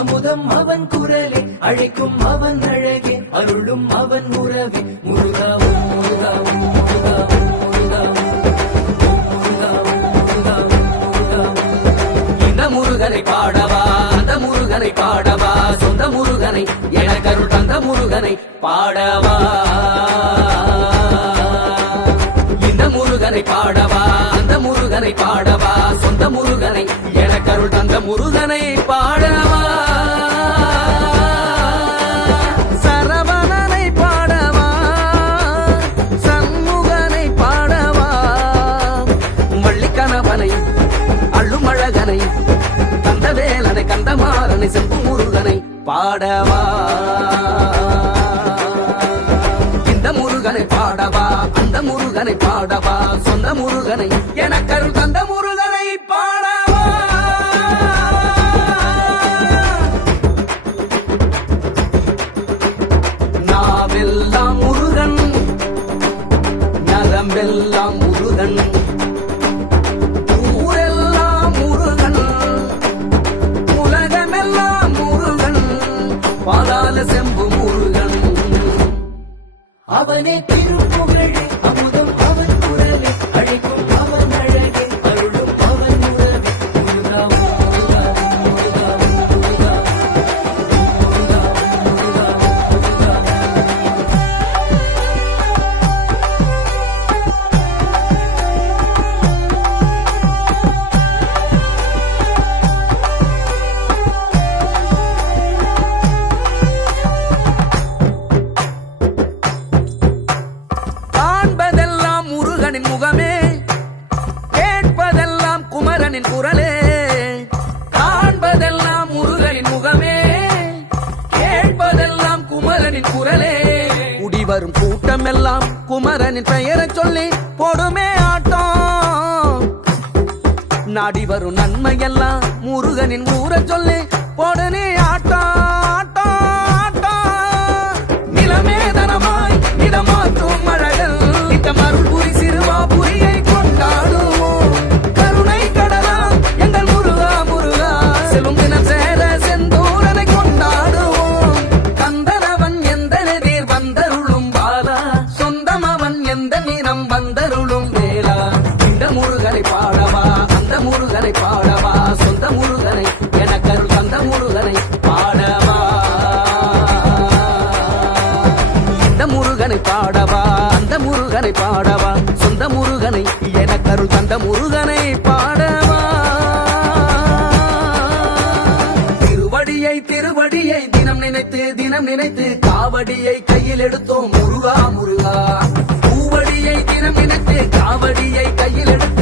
அமுதம் அவன் குரலே, அழைக்கும் அவன் அழகே, அருளும் அவன் உறவே. முருகாவும் முருகாவும் முருகாவும் முருகாவும் இந்த முருகனை பாடவா, அந்த முருகனை பாடவா, சொந்த முருகனை எனக்கருள் தந்த முருகனை பாடவா. இந்த முருகனை பாடவா, அந்த முருகனை பாடவா, சொந்த முருகனை எனக்கருள் தந்த முருகனை பாடவா. சரவணனை பாடவா, சண்முகனை பாடவா, வள்ளிக்கணவனை அள்ளுமழகனை கந்தவேலனை கந்தமாறனை செம்பு முருகனை பாடவா. இந்த முருகனை பாடவா, அந்த முருகனை பாடவா, சொந்த முருகனை எனக்கருள் தந்த முருகனை பாடவா. நாவெல்லாம் முருகன், நரம்பெல்லாம் முருகன், ஊரெல்லாம் முருகன், உலகமெல்லாம் முருகன், பாதாள செம்பு முருகன். அவனே திருப்புகழே, அமுதம் அவன் குரலே, அழைக்கும் அவன் அழகே, அருளும் அவன் உறவே. முருகாவும் முருகாவும் முருகாவும் முருகாவும் காண்பதெல்லாம் முருகனின் முகமே, கேட்பதெல்லாம் குமரனின் குரலே. காண்பதெல்லாம் முருகனின் முகமே, கேட்பதெல்லாம் குமரனின் குரலே. குடிவரும் கூட்டமெல்லாம் குமரனின் பெயரை சொல்லி போடுமே ஆட்டம். நாடி வரும் நன்மையெல்லாம் முருகனின் ஊரை சொல்லி போடுனே ஆட்டம் ஆட்டம் ஆட்டம். நிலமேதனமாய் இடமாற்றும் மழகள் மருள் புரி சிறுவா புரியை கொண்டாடுவோம். கருணை கடலா எங்கள் முருகா முருகா, செல்லும் தினம் சேர செந்தூரனை கொண்டாடுவோம். கந்தனவன் எந்த நெதிர் வந்தருளும் பாலா, சொந்தம் அவன் எந்த நிறம் வந்தருளும் வேலா. இந்த முருகனை பாடவா, அந்த முருகனை பாடவா, சொந்த முருகனை எனக்கருள் தந்த முருகனை பாடவா. இந்த முருகனை பாடவா, அந்த முருகனை பாடவா, சொந்த முருகனை எனக்கருள் தந்த முருகனை பாடவா. திருவடியை திருவடியை தினம் நினைத்து காவடியை கையில் எடுத்தோம் முருகா முருகா. பூவடியை தினம் நினைத்து காவடியை கையில் எடுத்தோம்